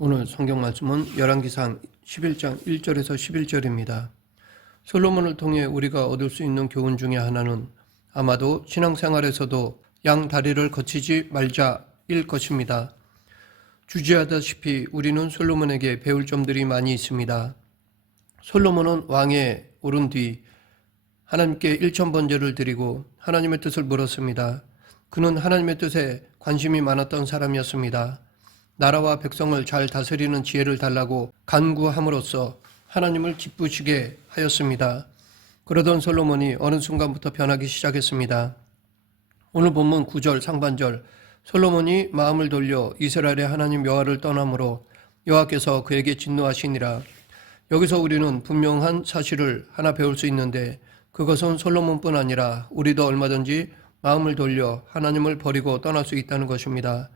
오늘 성경 말씀은 열왕기상 11장 1절에서 11절입니다. 솔로몬을 통해 우리가 얻을 수 있는 교훈 중에 하나는 아마도 신앙생활에서도 양 다리를 거치지 말자일 것입니다. 주지하다시피 우리는 솔로몬에게 배울 점들이 많이 있습니다. 솔로몬은 왕에 오른 뒤 하나님께 1000번제를 드리고 하나님의 뜻을 물었습니다. 그는 하나님의 뜻에 관심이 많았던 사람이었습니다. 나라와 백성을 잘 다스리는 지혜를 달라고 간구함으로써 하나님을 기쁘시게 하였습니다. 그러던 솔로몬이 어느 순간부터 변하기 시작했습니다. 오늘 본문 9절 상반절, 솔로몬이 마음을 돌려 이스라엘의 하나님 여호와를 떠남으로 여호와께서 그에게 진노하시니라. 여기서 우리는 분명한 사실을 하나 배울 수 있는데, 그것은 솔로몬뿐 아니라 우리도 얼마든지 마음을 돌려 하나님을 버리고 떠날 수 있다는 것입니다.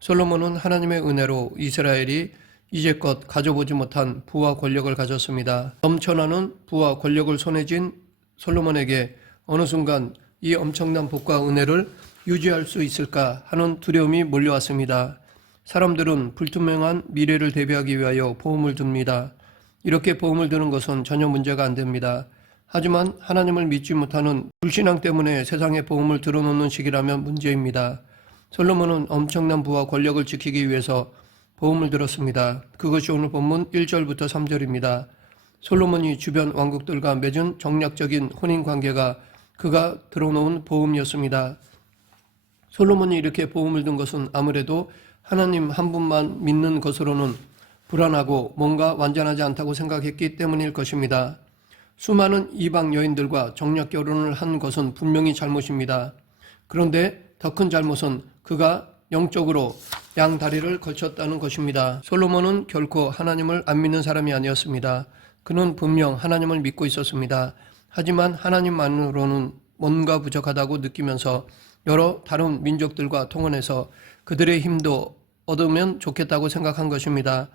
솔로몬은 하나님의 은혜로 이스라엘이 이제껏 가져보지 못한 부와 권력을 가졌습니다. 넘쳐나는 부와 권력을 손에 쥔 솔로몬에게 어느 순간 이 엄청난 복과 은혜를 유지할 수 있을까 하는 두려움이 몰려왔습니다. 사람들은 불투명한 미래를 대비하기 위하여 보험을 듭니다. 이렇게 보험을 드는 것은 전혀 문제가 안 됩니다. 하지만 하나님을 믿지 못하는 불신앙 때문에 세상에 보험을 들어놓는 식이라면 문제입니다. 솔로몬은 엄청난 부와 권력을 지키기 위해서 보험을 들었습니다. 그것이 오늘 본문 1절부터 3절입니다. 솔로몬이 주변 왕국들과 맺은 정략적인 혼인관계가 그가 들어놓은 보험이었습니다. 솔로몬이 이렇게 보험을 든 것은 아무래도 하나님 한 분만 믿는 것으로는 불안하고 뭔가 완전하지 않다고 생각했기 때문일 것입니다. 수많은 이방 여인들과 정략 결혼을 한 것은 분명히 잘못입니다. 그런데 더 큰 잘못은 그가 영적으로 양 다리를 걸쳤다는 것입니다. 솔로몬은 결코 하나님을 안 믿는 사람이 아니었습니다. 그는 분명 하나님을 믿고 있었습니다. 하지만 하나님만으로는 뭔가 부족하다고 느끼면서 여러 다른 민족들과 통혼해서 그들의 힘도 얻으면 좋겠다고 생각한 것입니다.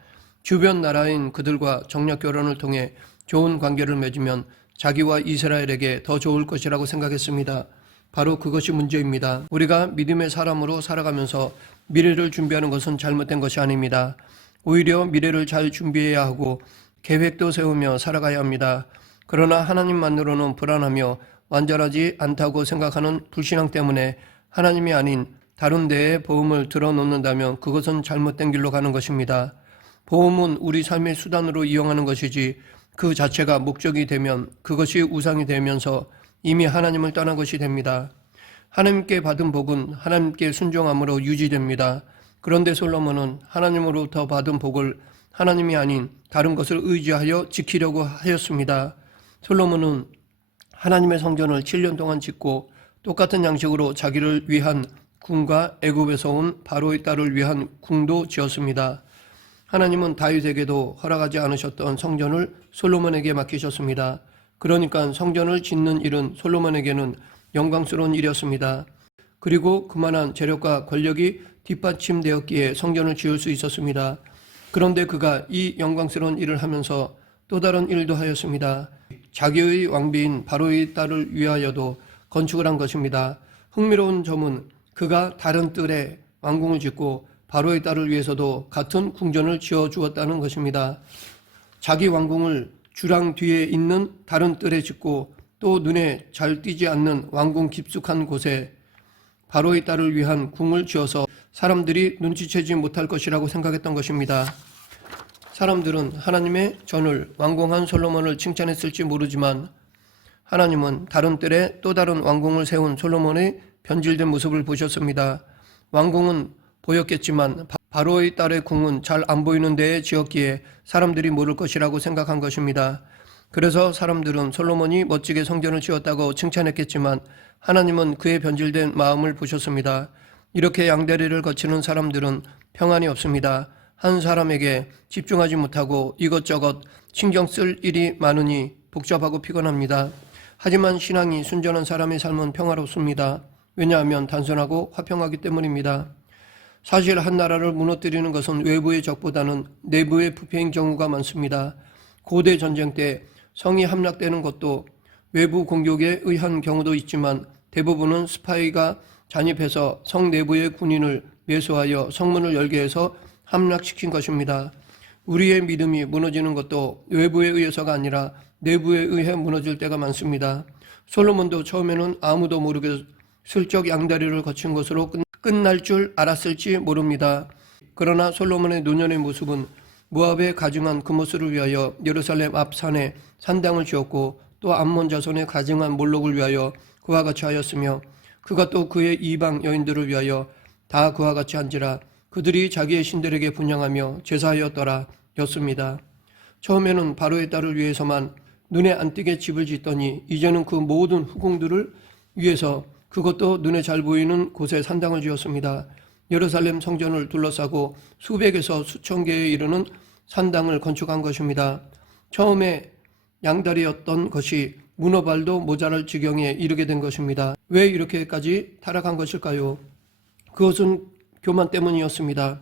주변 나라인 그들과 정략 결혼을 통해 좋은 관계를 맺으면 자기와 이스라엘에게 더 좋을 것이라고 생각했습니다. 바로 그것이 문제입니다. 우리가 믿음의 사람으로 살아가면서 미래를 준비하는 것은 잘못된 것이 아닙니다. 오히려 미래를 잘 준비해야 하고 계획도 세우며 살아가야 합니다. 그러나 하나님만으로는 불안하며 완전하지 않다고 생각하는 불신앙 때문에 하나님이 아닌 다른 데에 보험을 들어놓는다면 그것은 잘못된 길로 가는 것입니다. 보험은 우리 삶의 수단으로 이용하는 것이지 그 자체가 목적이 되면 그것이 우상이 되면서 이미 하나님을 떠난 것이 됩니다. 하나님께 받은 복은 하나님께 순종함으로 유지됩니다. 그런데 솔로몬은 하나님으로부터 받은 복을 하나님이 아닌 다른 것을 의지하여 지키려고 하였습니다. 솔로몬은 하나님의 성전을 7년 동안 짓고 똑같은 양식으로 자기를 위한 궁과 애굽에서 온 바로의 딸을 위한 궁도 지었습니다. 하나님은 다윗에게도 허락하지 않으셨던 성전을 솔로몬에게 맡기셨습니다. 그러니까 성전을 짓는 일은 솔로몬에게는 영광스러운 일이었습니다. 그리고 그만한 재력과 권력이 뒷받침되었기에 성전을 지을 수 있었습니다. 그런데 그가 이 영광스러운 일을 하면서 또 다른 일도 하였습니다. 자기의 왕비인 바로의 딸을 위하여도 건축을 한 것입니다. 흥미로운 점은 그가 다른 뜰에 왕궁을 짓고 바로의 딸을 위해서도 같은 궁전을 지어주었다는 것입니다. 자기 왕궁을 주랑 뒤에 있는 다른 뜰에 짓고 또 눈에 잘 띄지 않는 왕궁 깊숙한 곳에 바로의 딸을 위한 궁을 지어서 사람들이 눈치채지 못할 것이라고 생각했던 것입니다. 사람들은 하나님의 전을 완공한 솔로몬을 칭찬했을지 모르지만 하나님은 다른 뜰에 또 다른 왕궁을 세운 솔로몬의 변질된 모습을 보셨습니다. 왕궁은 보였겠지만 바로의 딸의 궁은 잘 안 보이는 데에 지었기에 사람들이 모를 것이라고 생각한 것입니다. 그래서 사람들은 솔로몬이 멋지게 성전을 지었다고 칭찬했겠지만 하나님은 그의 변질된 마음을 보셨습니다. 이렇게 양다리를 거치는 사람들은 평안이 없습니다. 한 사람에게 집중하지 못하고 이것저것 신경 쓸 일이 많으니 복잡하고 피곤합니다. 하지만 신앙이 순전한 사람의 삶은 평화롭습니다. 왜냐하면 단순하고 화평하기 때문입니다. 사실 한 나라를 무너뜨리는 것은 외부의 적보다는 내부의 부패인 경우가 많습니다. 고대 전쟁 때 성이 함락되는 것도 외부 공격에 의한 경우도 있지만 대부분은 스파이가 잔입해서 성 내부의 군인을 매수하여 성문을 열게 해서 함락시킨 것입니다. 우리의 믿음이 무너지는 것도 외부에 의해서가 아니라 내부에 의해 무너질 때가 많습니다. 솔로몬도 처음에는 아무도 모르게 슬쩍 양다리를 거친 것으로 끝날 줄 알았을지 모릅니다. 그러나 솔로몬의 노년의 모습은 모압에 가증한 금오스를 위하여 예루살렘 앞 산에 산당을 지었고 또 암몬 자손의 가증한 몰록을 위하여 그와 같이 하였으며 그가 또 그의 이방 여인들을 위하여 다 그와 같이 한지라 그들이 자기의 신들에게 분향하며 제사하였더라 였습니다. 처음에는 바로의 딸을 위해서만 눈에 안 띄게 집을 짓더니 이제는 그 모든 후궁들을 위해서 그것도 눈에 잘 보이는 곳에 산당을 지었습니다. 예루살렘 성전을 둘러싸고 수백에서 수천 개에 이르는 산당을 건축한 것입니다. 처음에 양다리였던 것이 문어발도 모자랄 지경에 이르게 된 것입니다. 왜 이렇게까지 타락한 것일까요? 그것은 교만 때문이었습니다.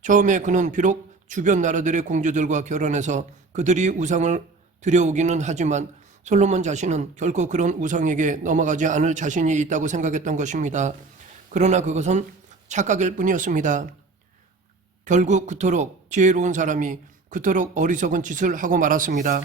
처음에 그는 비록 주변 나라들의 공주들과 결혼해서 그들이 우상을 들여오기는 하지만 솔로몬 자신은 결코 그런 우상에게 넘어가지 않을 자신이 있다고 생각했던 것입니다. 그러나 그것은 착각일 뿐이었습니다. 결국 그토록 지혜로운 사람이 그토록 어리석은 짓을 하고 말았습니다.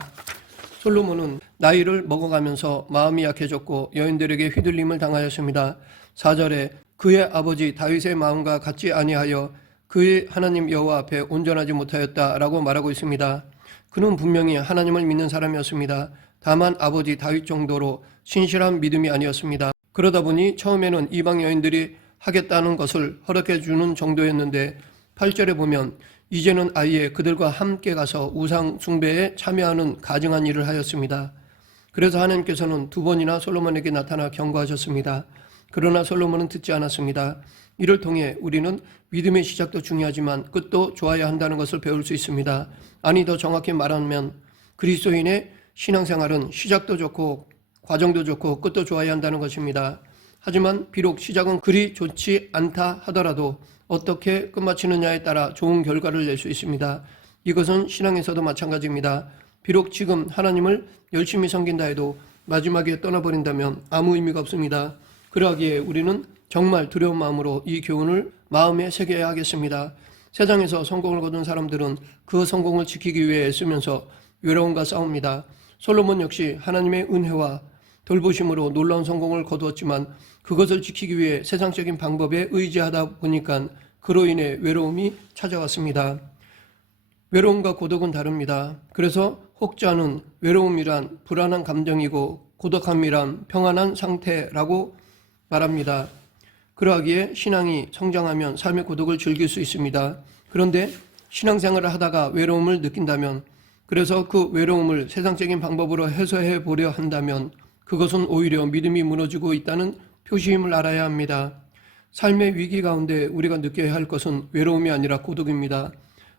솔로몬은 나이를 먹어가면서 마음이 약해졌고 여인들에게 휘둘림을 당하였습니다. 4절에 그의 아버지 다윗의 마음과 같지 아니하여 그의 하나님 여호와 앞에 온전하지 못하였다라고 말하고 있습니다. 그는 분명히 하나님을 믿는 사람이었습니다. 다만 아버지 다윗 정도로 신실한 믿음이 아니었습니다. 그러다 보니 처음에는 이방 여인들이 하겠다는 것을 허락해 주는 정도였는데 8절에 보면 이제는 아예 그들과 함께 가서 우상 숭배에 참여하는 가증한 일을 하였습니다. 그래서 하나님께서는 2번이나 솔로몬에게 나타나 경고하셨습니다. 그러나 솔로몬은 듣지 않았습니다. 이를 통해 우리는 믿음의 시작도 중요하지만 끝도 좋아야 한다는 것을 배울 수 있습니다. 아니 더 정확히 말하면 그리스도인의 신앙생활은 시작도 좋고 과정도 좋고 끝도 좋아야 한다는 것입니다. 하지만 비록 시작은 그리 좋지 않다 하더라도 어떻게 끝마치느냐에 따라 좋은 결과를 낼 수 있습니다. 이것은 신앙에서도 마찬가지입니다. 비록 지금 하나님을 열심히 섬긴다 해도 마지막에 떠나버린다면 아무 의미가 없습니다. 그러하기에 우리는 정말 두려운 마음으로 이 교훈을 마음에 새겨야 하겠습니다. 세상에서 성공을 거둔 사람들은 그 성공을 지키기 위해 애쓰면서 외로움과 싸웁니다. 솔로몬 역시 하나님의 은혜와 돌보심으로 놀라운 성공을 거두었지만 그것을 지키기 위해 세상적인 방법에 의지하다 보니까 그로 인해 외로움이 찾아왔습니다. 외로움과 고독은 다릅니다. 그래서 혹자는 외로움이란 불안한 감정이고 고독함이란 평안한 상태라고 말합니다. 그러하기에 신앙이 성장하면 삶의 고독을 즐길 수 있습니다. 그런데 신앙생활을 하다가 외로움을 느낀다면 그래서 그 외로움을 세상적인 방법으로 해소해 보려 한다면 그것은 오히려 믿음이 무너지고 있다는 표시임을 알아야 합니다. 삶의 위기 가운데 우리가 느껴야 할 것은 외로움이 아니라 고독입니다.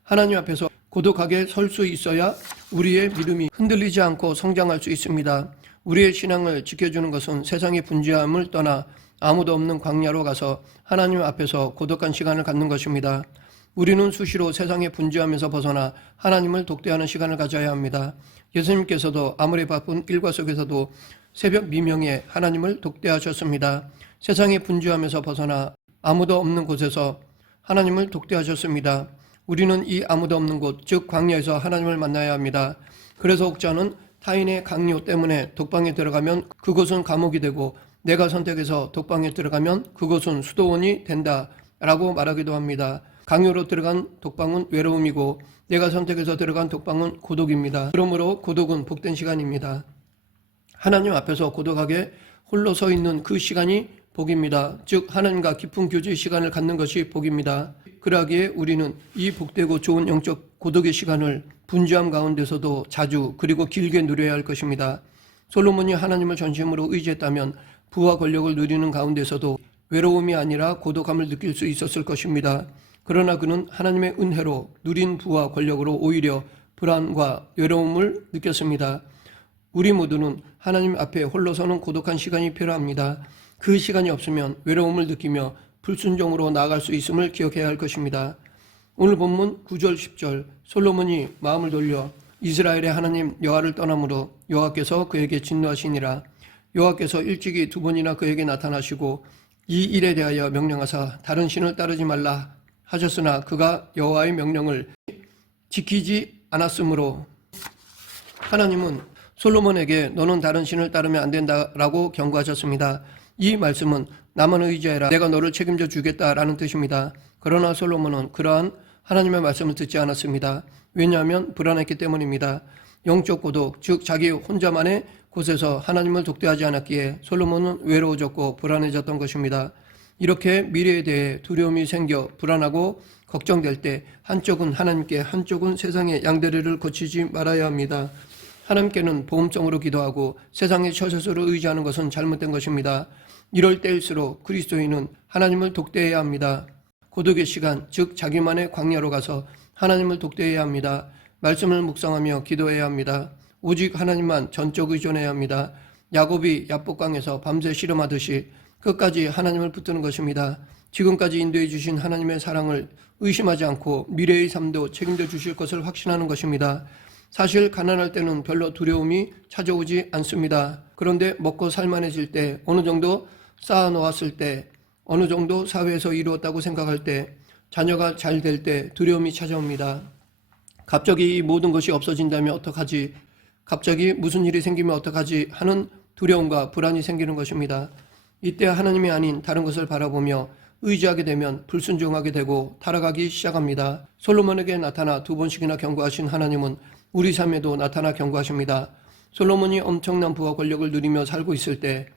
하나님 앞에서 고독하게 설 수 있어야 우리의 믿음이 흔들리지 않고 성장할 수 있습니다. 우리의 신앙을 지켜주는 것은 세상의 분주함을 떠나 아무도 없는 광야로 가서 하나님 앞에서 고독한 시간을 갖는 것입니다. 우리는 수시로 세상의 분주함에서 벗어나 하나님을 독대하는 시간을 가져야 합니다. 예수님께서도 아무리 바쁜 일과 속에서도 새벽 미명에 하나님을 독대하셨습니다. 세상의 분주함에서 벗어나 아무도 없는 곳에서 하나님을 독대하셨습니다. 우리는 이 아무도 없는 곳, 즉 광야에서 하나님을 만나야 합니다. 그래서 혹자는 타인의 강요 때문에 독방에 들어가면 그곳은 감옥이 되고 내가 선택해서 독방에 들어가면 그곳은 수도원이 된다라고 말하기도 합니다. 강요로 들어간 독방은 외로움이고 내가 선택해서 들어간 독방은 고독입니다. 그러므로 고독은 복된 시간입니다. 하나님 앞에서 고독하게 홀로 서 있는 그 시간이 복입니다. 즉 하나님과 깊은 교제의 시간을 갖는 것이 복입니다. 그러하기에 우리는 이 복되고 좋은 영적 고독의 시간을 분주함 가운데서도 자주 그리고 길게 누려야 할 것입니다. 솔로몬이 하나님을 전심으로 의지했다면 부와 권력을 누리는 가운데서도 외로움이 아니라 고독함을 느낄 수 있었을 것입니다. 그러나 그는 하나님의 은혜로 누린 부와 권력으로 오히려 불안과 외로움을 느꼈습니다. 우리 모두는 하나님 앞에 홀로 서는 고독한 시간이 필요합니다. 그 시간이 없으면 외로움을 느끼며 불순종으로 나아갈 수 있음을 기억해야 할 것입니다. 오늘 본문 9절 10절 솔로몬이 마음을 돌려 이스라엘의 하나님 여호와를 떠남으로 여호와께서 그에게 진노하시니라. 여호와께서 일찍이 2번이나 그에게 나타나시고 이 일에 대하여 명령하사 다른 신을 따르지 말라 하셨으나 그가 여호와의 명령을 지키지 않았으므로 하나님은 솔로몬에게 너는 다른 신을 따르면 안 된다라고 경고하셨습니다. 이 말씀은 나만 의지해라, 내가 너를 책임져 주겠다라는 뜻입니다. 그러나 솔로몬은 그러한 하나님의 말씀을 듣지 않았습니다. 왜냐하면 불안했기 때문입니다. 영적 고독, 즉 자기 혼자만의 곳에서 하나님을 독대하지 않았기에 솔로몬은 외로워졌고 불안해졌던 것입니다. 이렇게 미래에 대해 두려움이 생겨 불안하고 걱정될 때 한쪽은 하나님께, 한쪽은 세상의 양다리를 거치지 말아야 합니다. 하나님께는 보험성으로 기도하고 세상의 처세서를 의지하는 것은 잘못된 것입니다. 이럴 때일수록 그리스도인은 하나님을 독대해야 합니다. 고독의 시간, 즉 자기만의 광야로 가서 하나님을 독대해야 합니다. 말씀을 묵상하며 기도해야 합니다. 오직 하나님만 전적 의존해야 합니다. 야곱이 야복강에서 밤새 씨름하듯이 끝까지 하나님을 붙드는 것입니다. 지금까지 인도해 주신 하나님의 사랑을 의심하지 않고 미래의 삶도 책임져 주실 것을 확신하는 것입니다. 사실 가난할 때는 별로 두려움이 찾아오지 않습니다. 그런데 먹고 살만해질 때, 어느 정도 쌓아놓았을 때, 어느 정도 사회에서 이루었다고 생각할 때, 자녀가 잘 될 때 두려움이 찾아옵니다. 갑자기 이 모든 것이 없어진다면 어떡하지? 갑자기 무슨 일이 생기면 어떡하지? 하는 두려움과 불안이 생기는 것입니다. 이때 하나님이 아닌 다른 것을 바라보며 의지하게 되면 불순종하게 되고 타락하기 시작합니다. 솔로몬에게 나타나 2번씩이나 경고하신 하나님은 우리 삶에도 나타나 경고하십니다. 솔로몬이 엄청난 부와 권력을 누리며 살고 있을 때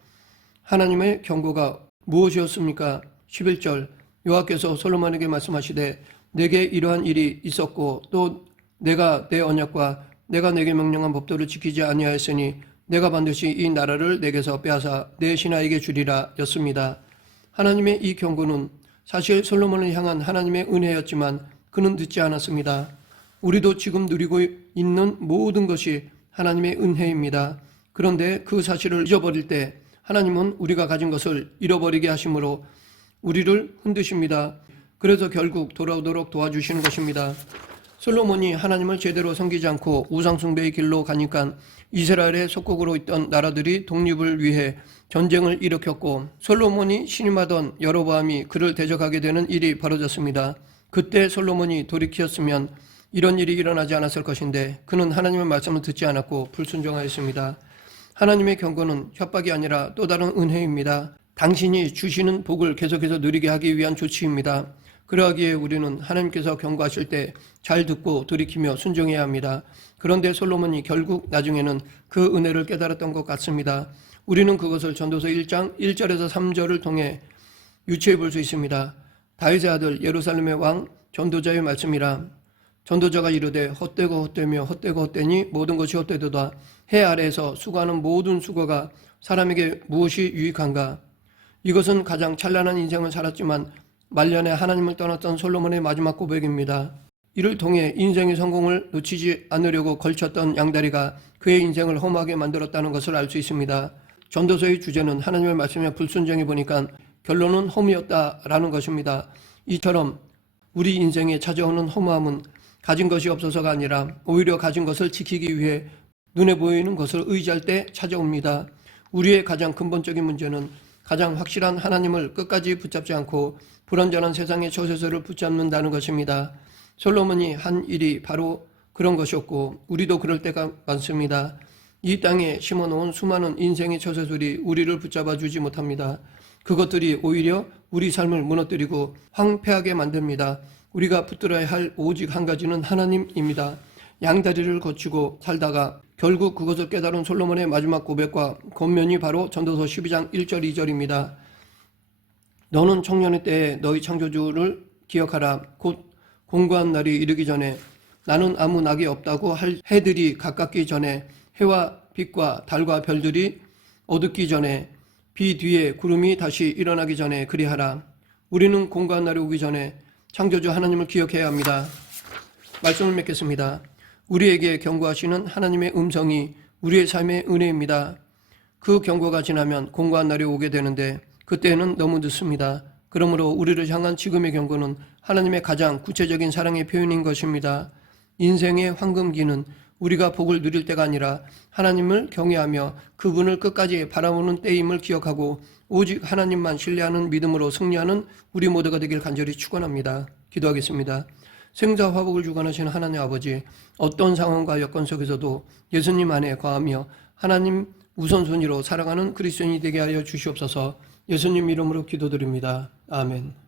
하나님의 경고가 무엇이었습니까? 11절 여호와께서 솔로몬에게 말씀하시되 내게 이러한 일이 있었고 또 내가 내 언약과 내가 내게 명령한 법도를 지키지 아니하였으니 내가 반드시 이 나라를 내게서 빼앗아 내 신하에게 주리라 였습니다. 하나님의 이 경고는 사실 솔로몬을 향한 하나님의 은혜였지만 그는 듣지 않았습니다. 우리도 지금 누리고 있는 모든 것이 하나님의 은혜입니다. 그런데 그 사실을 잊어버릴 때 하나님은 우리가 가진 것을 잃어버리게 하심으로 우리를 흔드십니다. 그래서 결국 돌아오도록 도와주시는 것입니다. 솔로몬이 하나님을 제대로 섬기지 않고 우상숭배의 길로 가니까 이스라엘의 속국으로 있던 나라들이 독립을 위해 전쟁을 일으켰고 솔로몬이 신임하던 여로보암이 그를 대적하게 되는 일이 벌어졌습니다. 그때 솔로몬이 돌이켰으면 이런 일이 일어나지 않았을 것인데 그는 하나님의 말씀을 듣지 않았고 불순종하였습니다. 하나님의 경고는 협박이 아니라 또 다른 은혜입니다. 당신이 주시는 복을 계속해서 누리게 하기 위한 조치입니다. 그러하기에 우리는 하나님께서 경고하실 때 잘 듣고 돌이키며 순종해야 합니다. 그런데 솔로몬이 결국 나중에는 그 은혜를 깨달았던 것 같습니다. 우리는 그것을 전도서 1장 1절에서 3절을 통해 유추해 볼 수 있습니다. 다윗의 아들 예루살렘의 왕 전도자의 말씀이라. 전도자가 이르되 헛되고 헛되며 헛되고 헛되니 모든 것이 헛되도다. 해 아래에서 수고하는 모든 수고가 사람에게 무엇이 유익한가? 이것은 가장 찬란한 인생을 살았지만 말년에 하나님을 떠났던 솔로몬의 마지막 고백입니다. 이를 통해 인생의 성공을 놓치지 않으려고 걸쳤던 양다리가 그의 인생을 험하게 만들었다는 것을 알 수 있습니다. 전도서의 주제는 하나님의 말씀에 불순종해 보니까 결론은 험이었다라는 것입니다. 이처럼 우리 인생에 찾아오는 허무함은 가진 것이 없어서가 아니라 오히려 가진 것을 지키기 위해 눈에 보이는 것을 의지할 때 찾아옵니다. 우리의 가장 근본적인 문제는 가장 확실한 하나님을 끝까지 붙잡지 않고 불완전한 세상의 처세서를 붙잡는다는 것입니다. 솔로몬이 한 일이 바로 그런 것이었고 우리도 그럴 때가 많습니다. 이 땅에 심어놓은 수많은 인생의 처세술이 우리를 붙잡아 주지 못합니다. 그것들이 오히려 우리 삶을 무너뜨리고 황폐하게 만듭니다. 우리가 붙들어야 할 오직 한 가지는 하나님입니다. 양다리를 거치고 살다가 결국 그것을 깨달은 솔로몬의 마지막 고백과 권면이 바로 전도서 12장 1절 2절입니다. 너는 청년의 때에 너희 창조주를 기억하라. 곧 공고한 날이 이르기 전에 나는 아무 낙이 없다고 할 해들이 가깝기 전에 해와 빛과 달과 별들이 어둡기 전에 비 뒤에 구름이 다시 일어나기 전에 그리하라. 우리는 공고한 날이 오기 전에 창조주 하나님을 기억해야 합니다. 말씀을 맺겠습니다. 우리에게 경고하시는 하나님의 음성이 우리의 삶의 은혜입니다. 그 경고가 지나면 공고한 날이 오게 되는데 그때는 너무 늦습니다. 그러므로 우리를 향한 지금의 경고는 하나님의 가장 구체적인 사랑의 표현인 것입니다. 인생의 황금기는 우리가 복을 누릴 때가 아니라 하나님을 경외하며 그분을 끝까지 바라보는 때임을 기억하고 오직 하나님만 신뢰하는 믿음으로 승리하는 우리 모두가 되길 간절히 축원합니다. 기도하겠습니다. 생사 화복을 주관하시는 하나님 아버지, 어떤 상황과 여건 속에서도 예수님 안에 거하며 하나님 우선순위로 살아가는 그리스도인이 되게 하여 주시옵소서. 예수님 이름으로 기도드립니다. 아멘.